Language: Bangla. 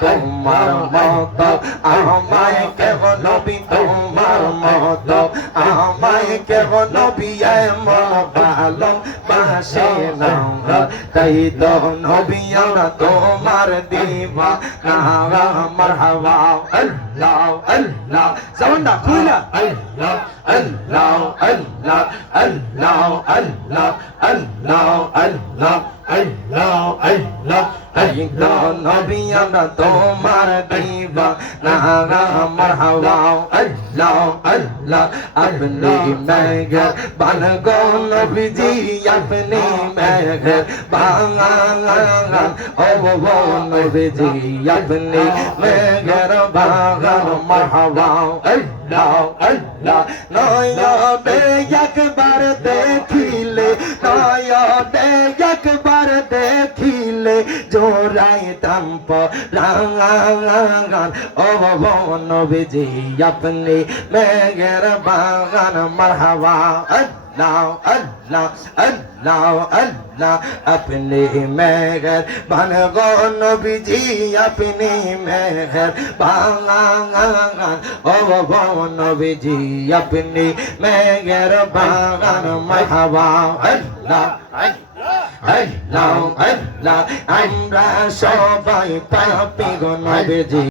তোমার মতো আমায় কেহ নবী তোমার মতো আমায় কেহ নবী এমন ভালো বাসে না তাই তো নবী আমরা তোমার দিওয়ানা মারহাবা আল্লাহ আল্লাহ জবানটা খুইলা আল্লাহ আল্লাহ আল্লাহ আল্লাহ আল্লাহ আল্লাহ আল্লাহ আল্লাহ আল্লাহ আল্লাহ নবী আমরা তোমার দিওয়ানা মারহাবা আল্লাহ আল্লাহ আপনি মেঘের বান গো নবীজি আপনি মেঘের বান ও নবীজি আপনি মেঘের বাগান মারহাবা আল্লাহ আল্লাহ নয়নে একবার দেখিলে নয়নে একবার দেখিলে জোড়াইতাম পরাণ ও নবীজি আপনি মেঘের বাগান মারহাবা আল্লাহ আল্লাহ আল্লাহ আল্লাহ আপনি মেঘের বান গো নবীজি আপনি মেঘের বাগান ও নবীজি আপনি মেঘের বাগান মারহাবা আল্লাহ আল্লাহ আল্লাহ আমরা সবাই পাপী গো নবীজি